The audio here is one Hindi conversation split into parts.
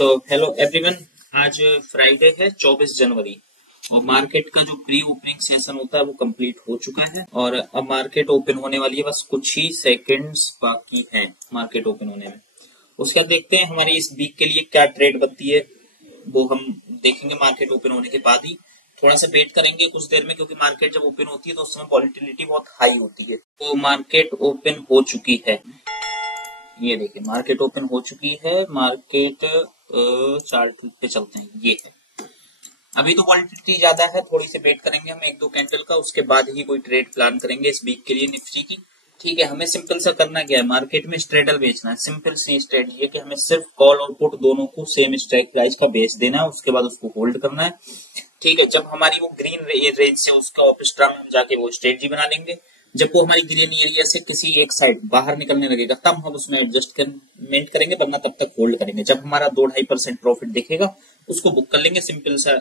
तो हेलो एवरीवन। आज फ्राइडे है 24 जनवरी और मार्केट का जो प्री ओपनिंग सेशन होता है वो कंप्लीट हो चुका है और अब मार्केट ओपन होने वाली है। बस कुछ ही सेकंड्स बाकी हैं मार्केट ओपन होने में। उसका देखते हैं हमारी इस वीक के लिए क्या ट्रेड बनती है, वो हम देखेंगे मार्केट ओपन होने के बाद ही। थोड़ा सा वेट करेंगे कुछ देर में, क्योंकि मार्केट जब ओपन होती है तो उस समय वॉलेटिलिटी बहुत हाई होती है। तो मार्केट ओपन हो चुकी है, ये देखिए मार्केट ओपन हो चुकी है। मार्केट चार्ट पे चलते हैं, ये है। अभी तो वॉलेटिलिटी ज्यादा है, थोड़ी सी वेट करेंगे हम एक दो कैंडल का, उसके बाद ही कोई ट्रेड प्लान करेंगे इस वीक के लिए निफ्टी की। ठीक है, हमें सिंपल सा करना क्या है, मार्केट में स्ट्रेडल बेचना है। सिंपल सी स्ट्रेटजी है कि हमें सिर्फ कॉल और पुट दोनों को सेम स्ट्राइक प्राइस का बेच देना है, उसके बाद उसको होल्ड करना है। ठीक है, जब हमारी वो ग्रीन रेंज से उसका ऑप्स्ट्रा में हम जाके वो स्ट्रेटजी बना लेंगे। जब वो हमारी ग्रीन एरिया से किसी एक साइड बाहर निकलने लगेगा तब हम उसमें एडजस्टमेंट करेंगे, वरना तब तक होल्ड करेंगे। जब हमारा 2-2.5% प्रॉफिट दिखेगा उसको बुक कर लेंगे। सिंपल सा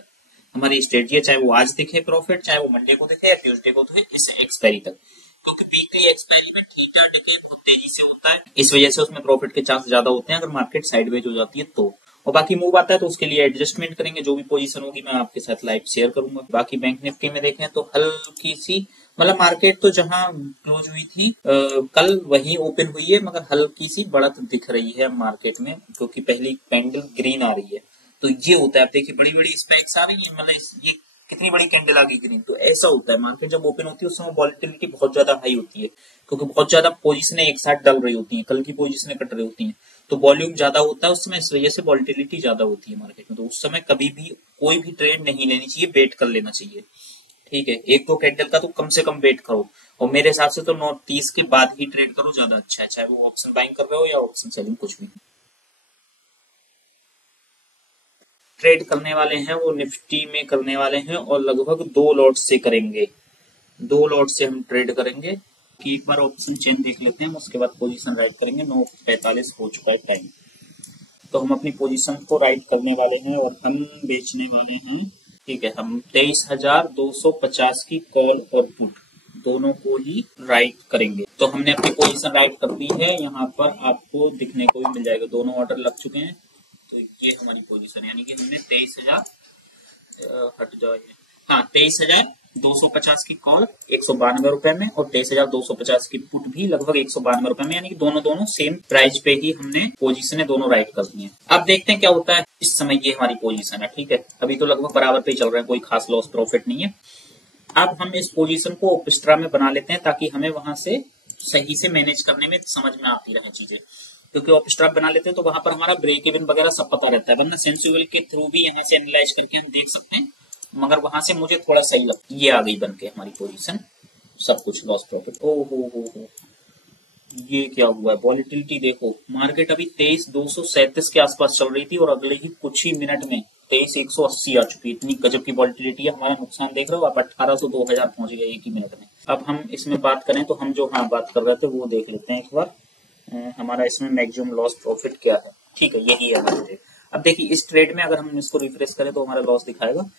हमारी स्ट्रेटजी है, चाहे वो आज दिखे प्रॉफिट, चाहे वो मंडे को दिखे या ट्यूसडे को दिखे, इस एक्सपायरी तक। क्योंकि वीकली एक्सपायरी में थीटा डिके बहुत तेजी से होता है, इस वजह से उसमें प्रॉफिट के चांस ज्यादा होते हैं अगर मार्केट साइडवेज हो जाती है तो। और बाकी मूव आता है तो उसके लिए एडजस्टमेंट करेंगे, जो भी पोजीशन होगी मैं आपके साथ लाइव शेयर करूंगा। बाकी बैंक निफ्टी में देखें तो हल्की सी, मतलब मार्केट तो जहां क्लोज हुई थी कल वही ओपन हुई है, मगर हल्की सी बढ़त दिख रही है मार्केट में, क्योंकि पहली कैंडल ग्रीन आ रही है। तो ये होता है, आप देखिए बड़ी बड़ी स्पाइक्स आ रही है, मतलब ये कितनी बड़ी कैंडल आ गई ग्रीन। तो ऐसा होता है, मार्केट जब ओपन होती है उस समय वॉलेटिलिटी बहुत ज्यादा हाई होती है, क्योंकि बहुत ज्यादा पोजीशनें एक साथ डल रही होती हैं, कल की पोजीशनें कट रही होती हैं, तो वॉल्यूम ज्यादा होता है उस समय, इस वजह से वॉलेटिलिटी ज्यादा होती है मार्केट में। तो उस समय कभी भी कोई भी ट्रेड नहीं लेनी चाहिए, वेट कर लेना चाहिए। ठीक है, एक दो कैंडल का तो कम से कम वेट करो, और मेरे हिसाब से तो 9:30 के बाद ही ट्रेड करो, ज्यादा अच्छा है, चाहे वो ऑप्शन बाइंग कर रहे हो या ऑप्शन सेलिंग, कुछ भी। ट्रेड करने वाले हैं वो निफ्टी में करने वाले हैं और लगभग 2 लॉट से करेंगे, 2 लॉट से हम ट्रेड करेंगे। कि एक बार ऑप्शन चेन देख लेते हैं, उसके बाद पोजीशन राइट करेंगे। 9:45 हो चुका है टाइम, तो हम अपनी पोजीशन को राइट करने वाले हैं और हम बेचने वाले हैं। ठीक है, हम 23,250 की कॉल और पुट दोनों को ही राइट करेंगे। तो हमने अपनी पोजीशन राइट कर दी है, यहाँ पर आपको दिखने को भी मिल जाएगा, दोनों ऑर्डर लग चुके हैं। तो ये हमारी पोजीशन, यानी कि हमने 23,000 हट जाए, हाँ 23,250 की कॉल 192 रुपए में और 23,250 की पुट भी लगभग 192 रुपए में, यानी कि दोनों दोनों सेम प्राइस पे ही हमने पोजीशन दोनों राइट कर दी है। अब देखते हैं क्या होता है इस समय। ये हमारी पोजीशन है, ठीक है, अभी तो लगभग बराबर पे चल रहा है, कोई खास लॉस प्रॉफिट नहीं है। अब हम इस पोजीशन को ऑप्स्ट्रा में बना लेते हैं, ताकि हमें वहां से सही से मैनेज करने में समझ में आती रहे चीजें। क्योंकि ऑप्स्ट्रा बना लेते हैं तो वहां पर हमारा ब्रेक इवन वगैरह सब पता रहता है, वरना सेंसिबल के थ्रू भी यहाँ से एनालाइज करके हम देख सकते हैं, मगर वहां से मुझे थोड़ा सही लगता है। ये आ गई बन के हमारी पोजीशन, सब कुछ लॉस प्रॉफिट। ओ हो, ये क्या हुआ है, वॉलेटिलिटी देखो, मार्केट अभी 23,237 के आसपास चल रही थी और अगले ही कुछ ही मिनट में 23,180 आ चुकी है। इतनी गजब की वॉलेटिलिटी है। हमारा नुकसान देख रहे हो आप, 1800 2000 पहुंच गया एक ही मिनट में। अब हम इसमें बात करें तो हम जो बात कर रहे थे वो देख लेते हैं एक बार। हमारा इसमें मैक्सिमम लॉस प्रॉफिट क्या है। ठीक है, यही है हमारा ट्रेड। अब देखिए इस ट्रेड में अगर हम इसको रिफ्रेश करें तो हमारा लॉस दिखाएगा।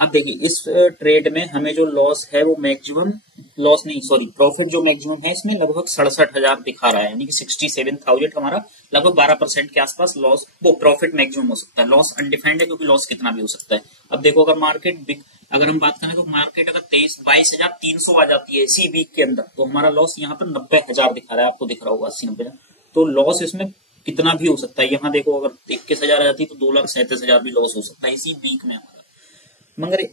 अब देखिए इस ट्रेड में हमें जो लॉस है वो मैक्सिमम लॉस नहीं, सॉरी, प्रॉफिट जो मैक्सिमम है इसमें लगभग 67,000 दिखा रहा है, यानी कि 67,000 हमारा लगभग 12% के आसपास लॉस, वो प्रॉफिट मैक्सिमम हो सकता है। लॉस अनडिफाइंड है क्योंकि लॉस कितना भी हो सकता है। अब देखो अगर हम बात करें तो मार्केट अगर 22,300 आ जाती है इसी वीक के अंदर, तो हमारा लॉस यहाँ पर 90,000 दिखा रहा है, आपको दिख रहा होगा 80-90,000। तो लॉस इसमें कितना भी हो सकता है। यहाँ देखो अगर 21,000 आ जाती है तो 2,37,000 भी लॉस हो सकता है इसी वीक में हमारा, मगर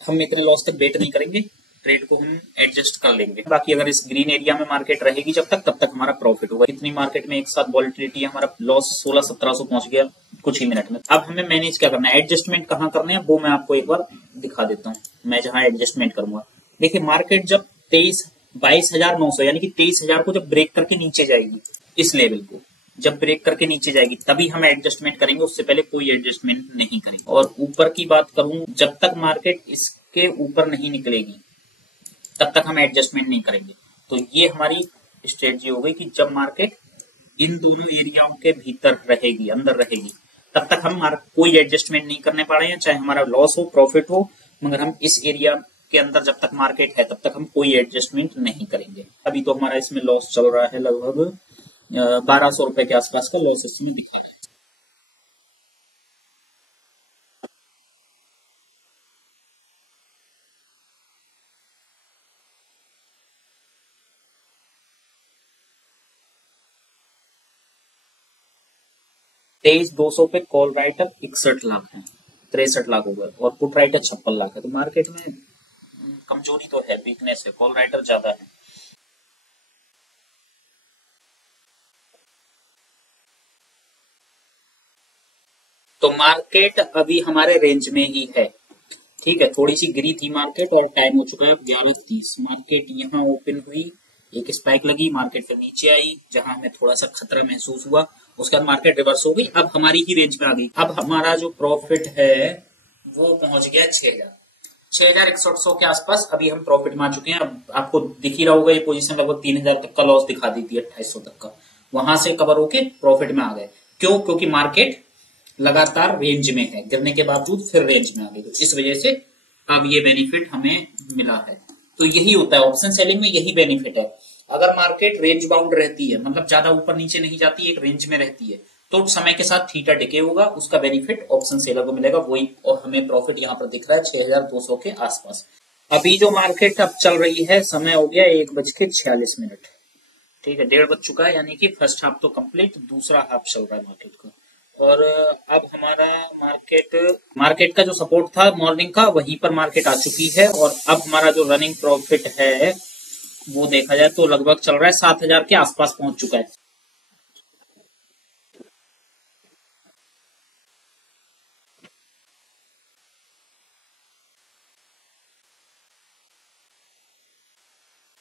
हम इतने लॉस तक वेट नहीं करेंगे, ट्रेड को हम एडजस्ट कर लेंगे। बाकी अगर इस ग्रीन एरिया में मार्केट रहेगी जब तक, तब तक हमारा प्रॉफिट होगा। इतनी मार्केट में एक साथ वॉलेटिलिटी है, हमारा लॉस 16-1700 पहुंच गया कुछ ही मिनट में। अब हमें मैनेज क्या करना है, एडजस्टमेंट कहाँ करने हैं वो मैं आपको एक बार दिखा देता हूँ। मैं जहां एडजस्टमेंट करूंगा, देखिए मार्केट जब 22,900 यानी कि 23,000 को जब ब्रेक करके नीचे जाएगी, इस लेवल को जब ब्रेक करके नीचे जाएगी तभी हम एडजस्टमेंट करेंगे, उससे पहले कोई एडजस्टमेंट नहीं करेंगे। और ऊपर की बात करूं, जब तक मार्केट इसके ऊपर नहीं निकलेगी तब तक हम एडजस्टमेंट नहीं करेंगे। तो ये हमारी स्ट्रेटजी हो गई कि जब मार्केट इन दोनों एरियाओं के भीतर रहेगी, अंदर रहेगी, तब तक हम कोई एडजस्टमेंट नहीं करने पा रहे हैं, चाहे हमारा लॉस हो प्रॉफिट हो, मगर हम इस एरिया के अंदर जब तक मार्केट है तब तक हम कोई एडजस्टमेंट नहीं करेंगे। अभी तो हमारा इसमें लॉस चल रहा है, लगभग 1,200 रुपए के आसपास का लॉस इसमें दिखा रहा है। 23,200 पे कॉल राइटर 61 लाख है, 63 लाख हो गए, और पुट राइटर 56 लाख है। तो मार्केट में कमजोरी तो है, वीकनेस है, कॉल राइटर ज्यादा है। तो मार्केट अभी हमारे रेंज में ही है, ठीक है। थोड़ी सी गिरी थी मार्केट और टाइम हो चुका है अब 11:30। मार्केट यहाँ ओपन हुई, एक स्पाइक लगी, मार्केट फिर नीचे आई, जहां हमें थोड़ा सा खतरा महसूस हुआ, उसके बाद मार्केट रिवर्स हो गई, अब हमारी ही रेंज में आ गई। अब हमारा जो प्रॉफिट है वो पहुंच गया 6,100 के आसपास। अभी हम प्रॉफिट में आ चुके हैं। अब आपको दिख ही रहा होगा ये पोजीशन लगभग 3,000 तक का लॉस दिखा दी थी, 2,800 तक का, वहां से कवर होके प्रॉफिट में आ गए। क्यों? क्योंकि मार्केट लगातार रेंज में है, गिरने के बावजूद फिर रेंज में आ गई, तो इस वजह से अब ये बेनिफिट हमें मिला है। तो यही होता है ऑप्शन सेलिंग में, यही बेनिफिट है। अगर मार्केट रेंज बाउंड रहती है, मतलब ज्यादा ऊपर नीचे नहीं जाती, एक रेंज में रहती है, तो समय के साथ थीटा डिके होगा, उसका बेनिफिट ऑप्शन सेलर को मिलेगा वही, और हमें प्रॉफिट यहाँ पर दिख रहा है 6,200 के आसपास। अभी जो मार्केट अब चल रही है, समय हो गया 1:46। ठीक है, 1:30 बज चुका है, यानी कि फर्स्ट हाफ तो कंप्लीट, दूसरा हाफ चल रहा है मार्केट का। और अब हमारा मार्केट का जो सपोर्ट था मॉर्निंग का, वहीं पर मार्केट आ चुकी है, और अब हमारा जो रनिंग प्रॉफिट है वो देखा जाए तो लगभग चल रहा है 7,000 के आसपास पहुंच चुका है।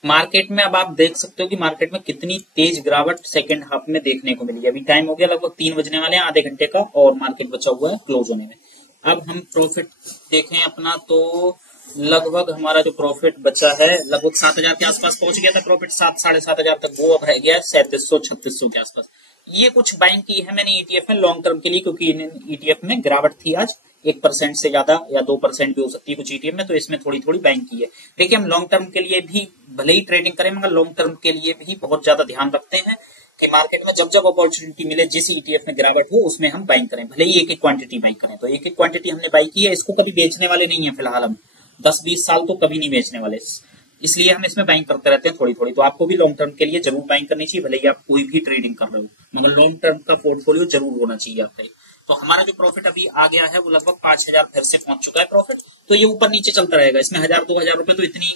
मार्केट में अब आप देख सकते हो कि मार्केट में कितनी तेज गिरावट सेकंड हाफ में देखने को मिली है। अभी टाइम हो गया लगभग 3 बजने वाले हैं, आधे घंटे का, और मार्केट बचा हुआ है क्लोज होने में। अब हम प्रॉफिट देखें अपना, तो लगभग हमारा जो प्रॉफिट बचा है लगभग 7,000 के आसपास पहुंच गया था प्रॉफिट, 7-7,500 तक, वो अब रह गया है 3700-3600 के आसपास। ये कुछ बाइंग की है मैंने ईटीएफ में लॉन्ग टर्म के लिए, क्योंकि ईटीएफ में गिरावट थी आज 1% से ज्यादा, या 2% भी हो सकती है कुछ ईटीएफ में, तो इसमें थोड़ी थोड़ी बाइंग की है। देखिए, हम लॉन्ग टर्म के लिए भी भले ही ट्रेडिंग करें, मगर लॉन्ग टर्म के लिए भी बहुत ज्यादा ध्यान रखते हैं कि मार्केट में जब जब अपॉर्चुनिटी मिले, जिस ईटीएफ में गिरावट हो उसमें हम बाइंग करें, भले ही एक एक क्वांटिटी बाइंग करें। तो एक एक क्वांटिटी हमने बाई की है, इसको कभी बेचने वाले नहीं है फिलहाल, हम 10-20 साल तो कभी नहीं बेचने वाले, इसलिए हम इसमें बाइंग करते रहते हैं थोड़ी थोड़ी। तो आपको भी लॉन्ग टर्म के लिए जरूर बाइंग करनी चाहिए, भले ही आप कोई भी ट्रेडिंग कर रहे हो, मगर लॉन्ग टर्म का पोर्टफोलियो जरूर होना चाहिए आपका। तो हमारा जो प्रॉफिट अभी आ गया है वो लगभग 5,000 फिर से पहुंच चुका है प्रॉफिट। तो ये ऊपर नीचे चलता रहेगा, इसमें 1,000-2,000 रुपए तो इतनी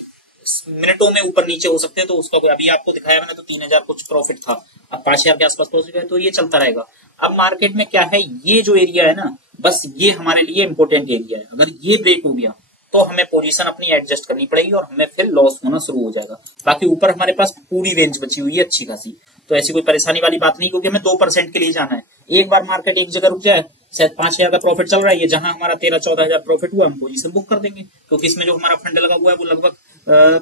मिनटों में ऊपर नीचे हो सकते हैं, तो उसका अभी आपको दिखाया मैंने, तो 3,000 कुछ प्रॉफिट था, अब 5,000 के आसपास पहुंच गया, तो ये चलता रहेगा। अब मार्केट में क्या है, ये जो एरिया है ना, बस ये हमारे लिए इंपॉर्टेंट एरिया है। अगर ये ब्रेक हो गया तो हमें पोजीशन अपनी एडजस्ट करनी पड़ेगी, और हमें फिर लॉस होना शुरू हो जाएगा। बाकी ऊपर हमारे पास पूरी रेंज बची हुई है अच्छी खासी, तो ऐसी कोई परेशानी वाली बात नहीं, क्योंकि हमें 2% के लिए जाना है। एक बार मार्केट एक जगह रुक जाए, शायद 5,000 का प्रॉफिट चल रहा है, ये जहां हमारा 13-14,000 प्रॉफिट हुआ, हम पोजीशन बुक कर देंगे, क्योंकि इसमें जो हमारा फंड लगा हुआ है वो लगभग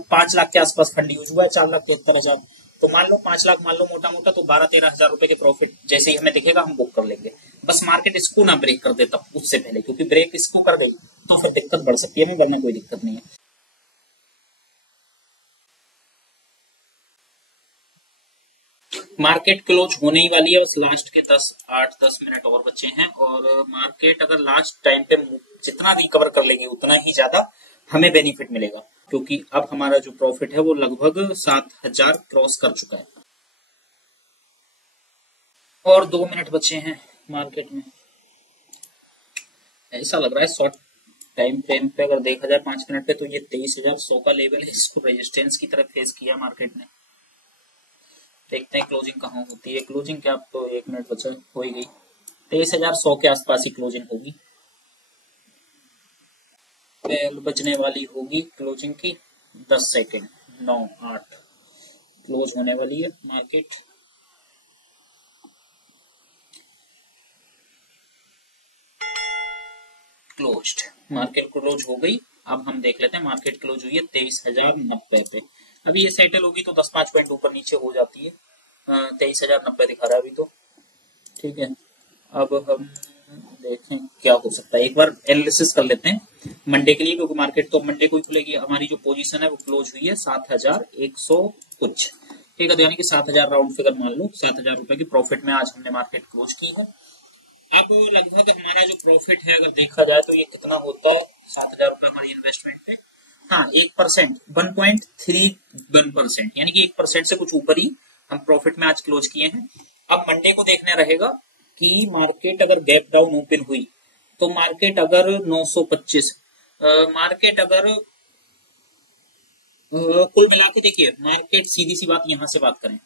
5 लाख के आसपास फंड यूज हुआ है, 4,73,000। तो मान लो 5 लाख मान लो मोटा मोटा, तो 12-13,000 रुपए के प्रॉफिट जैसे ही हमें दिखेगा हम बुक कर लेंगे। बस मार्केट इसको ना ब्रेक कर दे तब, उससे पहले, क्योंकि ब्रेक इसको कर देगी तो फिर दिक्कत बढ़ सकती है, वरना कोई दिक्कत नहीं है। मार्केट क्लोज होने ही वाली है, बस लास्ट के 8-10 मिनट और बचे हैं, और मार्केट अगर लास्ट टाइम पे जितना रिकवर कर लेगी उतना ही ज्यादा हमें बेनिफिट मिलेगा, क्योंकि अब हमारा जो प्रॉफिट है वो लगभग 7,000 क्रॉस कर चुका है, और 2 मिनट बचे हैं मार्केट में। ऐसा लग रहा है शॉर्ट टाइम फ्रेम पे अगर देखा जाए 5 मिनट पे, तो ये 23,100 का लेवल है, इसको रेजिस्टेंस की तरफ फेस किया मार्केट ने। देखते हैं क्लोजिंग कहाँ होती है। क्लोजिंग क्या, अब तो 1 मिनट बचा, हो ही गई, 23,100 के आसपास ही क्लोजिंग होगी, बेल बजने वाली होगी क्लोजिंग की, 10 सेकेंड, 9-8 क्लोज होने वाली है मार्केट। क्लोज्ड, मार्केट क्लोज हो गई। अब हम देख लेते हैं, मार्केट क्लोज हुई है 23,090 पे। अभी ये सेटल होगी तो 10-5 पॉइंट ऊपर नीचे हो जाती है, 23,090 दिखा रहा है अभी तो, ठीक है। अब हम देखें क्या हो सकता है, एक बार एनालिसिस कर लेते हैं मंडे के लिए, क्योंकि मार्केट तो मंडे को ही खुलेगी। हमारी जो पोजीशन है वो क्लोज हुई है 7,100 कुछ, ठीक है, तो यानी कि 7,000 राउंड फिगर मान लो, 7,000 रुपए की प्रॉफिट में आज हमने मार्केट क्लोज की है। अब लगभग हमारा जो प्रॉफिट है अगर देखा जाए तो ये कितना होता है, 7,000 रुपए हमारी इन्वेस्टमेंट पे, हाँ 1%, 1.31%, यानी कि 1% से कुछ ऊपर ही हम प्रॉफिट में आज क्लोज किए हैं। अब मंडे को देखने रहेगा कि मार्केट अगर गैप डाउन ओपन हुई तो मार्केट अगर 925 मार्केट अगर कुल मिला के देखिए, मार्केट सीधी सी बात यहां से बात करें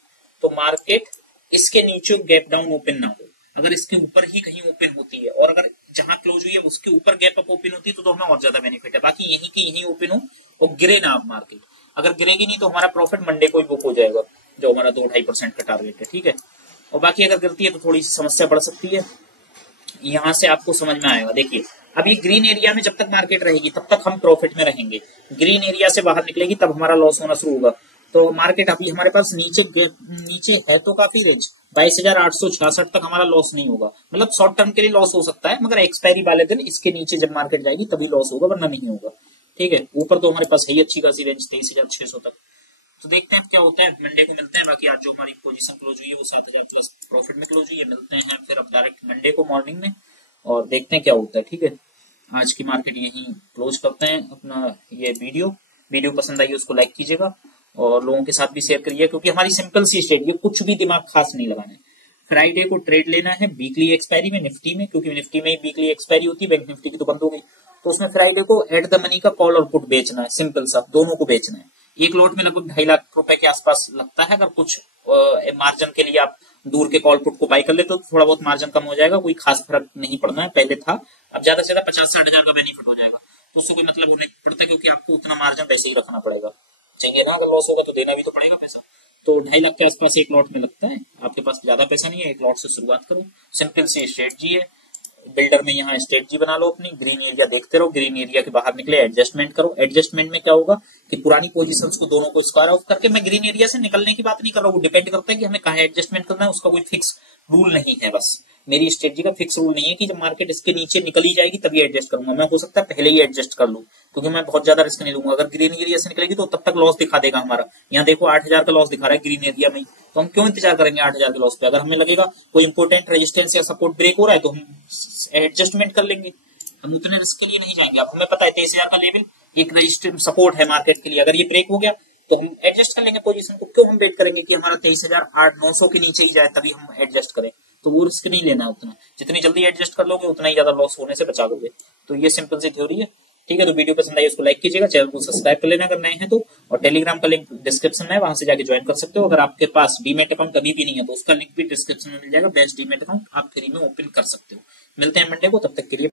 तो मार्केट इसके नीचे गैप डाउन ओपन ना हो, अगर इसके ऊपर ही कहीं ओपन होती है और अगर जहां क्लोज हुई है उसके ऊपर गैप अप ओपन होती है तो हमें और ज्यादा बेनिफिट है। बाकी यही की यही ओपन हो और गिरे ना आप मार्केट, अगर गिरेगी नहीं तो हमारा प्रॉफिट मंडे को ही बुक हो जाएगा, जो हमारा 2-2.5% का टारगेट है, ठीक है। और बाकी अगर गिरती है तो थोड़ी सी समस्या बढ़ सकती है, यहां से आपको समझ में आएगा। देखिए अब ये ग्रीन एरिया में जब तक मार्केट रहेगी तब तक हम प्रॉफिट में रहेंगे, ग्रीन एरिया से बाहर निकलेगी तब हमारा लॉस होना शुरू होगा। तो मार्केट अभी हमारे पास नीचे है तो काफी रेंज 22,866 तक हमारा लॉस नहीं होगा, मतलब शॉर्ट टर्म के लिए लॉस हो सकता है, मगर एक्सपायरी वाले दिन इसके नीचे जब मार्केट जाएगी तभी लॉस होगा, वरना नहीं होगा, ठीक है। ऊपर तो हमारे पास है ही अच्छी खासी रेंज 23,600 तक। तो देखते हैं क्या होता है, मंडे को मिलते हैं। बाकी आज जो हमारी पोजीशन क्लोज हुई है वो 7,000 प्लस प्रॉफिट में क्लोज हुई है, मिलते हैं फिर अब डायरेक्ट मंडे को मॉर्निंग में और देखते हैं क्या होता है, ठीक है। आज की मार्केट यहीं क्लोज करते हैं अपना ये वीडियो पसंद आई उसको लाइक कीजिएगा और लोगों के साथ भी शेयर करिए, क्योंकि हमारी सिंपल सी स्ट्रेटजी, कुछ भी दिमाग खास नहीं लगाना है। फ्राइडे को ट्रेड लेना है वीकली एक्सपायरी में निफ्टी में, क्योंकि निफ्टी में वीकली एक्सपायरी होती है, बैंक निफ्टी की तो बंद हो गई, तो उसमें फ्राइडे को एट द मनी का कॉल और पुट बेचना है, सिंपल सा दोनों को बेचना है। एक लॉट में लगभग 2.5 लाख रुपए के आसपास लगता है, अगर कुछ मार्जिन के लिए आप दूर के कॉल पुट को बाई कर ले तो थोड़ा बहुत मार्जिन कम हो जाएगा, कोई खास फर्क नहीं पड़ना है, पहले था, अब ज्यादा से ज्यादा 50-60 हजार का बेनिफिट हो जाएगा, तो उससे कोई मतलब नहीं पड़ता, क्योंकि आपको उतना मार्जिन वैसे ही रखना पड़ेगा, चाहिए ना, अगर लॉस होगा तो देना भी तो पड़ेगा पैसा। तो 2.5 लाख के आसपास एक लॉट में लगता है, आपके पास ज्यादा पैसा नहीं है, एक लॉट से शुरुआत करो, सिंपल सी स्ट्रेटजी है। बिल्डर में यहाँ स्ट्रेटजी बना लो अपनी, ग्रीन एरिया देखते रहो, ग्रीन एरिया के बाहर निकले एडजस्टमेंट करो। एडजस्टमेंट में क्या होगा कि पुरानी पोजीशंस को दोनों को स्क्वायर आउट करके, मैं ग्रीन एरिया से निकलने की बात नहीं कर रहा हूँ, वो डिपेंड करता है कि हमें कहाँ एडजस्टमेंट करना है, उसका कोई फिक्स रूल नहीं है। बस मेरी स्ट्रेटजी का फिक्स रूल नहीं है कि जब मार्केट इसके नीचे निकल ही जाएगी तभी एडजस्ट करूंगा, मैं हो सकता है पहले ही एडजस्ट कर लूं, क्योंकि मैं बहुत ज्यादा रिस्क नहीं लूंगा। अगर ग्रीन एरिया से निकलेगी तो तब तक लॉस दिखा देगा हमारा, यहाँ देखो 8,000 का लॉस दिखा रहा है ग्रीन एरिया में, तो हम क्यों इंतजार करेंगे 8,000 के लॉस पे। अगर हमें लगेगा कोई इंपोर्टेंट रेजिस्टेंस या सपोर्ट ब्रेक हो रहा है तो हम एडजस्टमेंट कर लेंगे, हम उतने रिस्क के लिए नहीं जाएंगे। अब हमें पता है 23,000 का लेवल एक रजिस्टेंस सपोर्ट है मार्केट के लिए, अगर ये ब्रेक हो गया तो हम एडजस्ट कर लेंगे पोजीशन को, क्यों हम वेट करेंगे कि हमारा 23,900 के नीचे ही जाए तभी हम एडजस्ट करें, तो वो रिस्क नहीं लेना है उतना, जितनी जल्दी एडजस्ट कर लोगे उतना ही ज्यादा लॉस होने से बचा लोगे। तो ये सिंपल सी थ्योरी है, ठीक है। तो वीडियो पसंद आई उसको लाइक कीजिएगा, चैनल को सब्सक्राइब कर लेना अगर नए हैं तो, और टेलीग्राम का लिंक डिस्क्रिप्शन में है, वहां से जाके ज्वाइन कर सकते हो। अगर आपके पास डीमेट अकाउंट अभी भी नहीं है तो उसका लिंक भी डिस्क्रिप्शन में मिल जाएगा, बेस्ट डीमेट अकाउंट आप फ्री में ओपन कर सकते हो। मिलते हैं मंडे को, तब तक के लिए।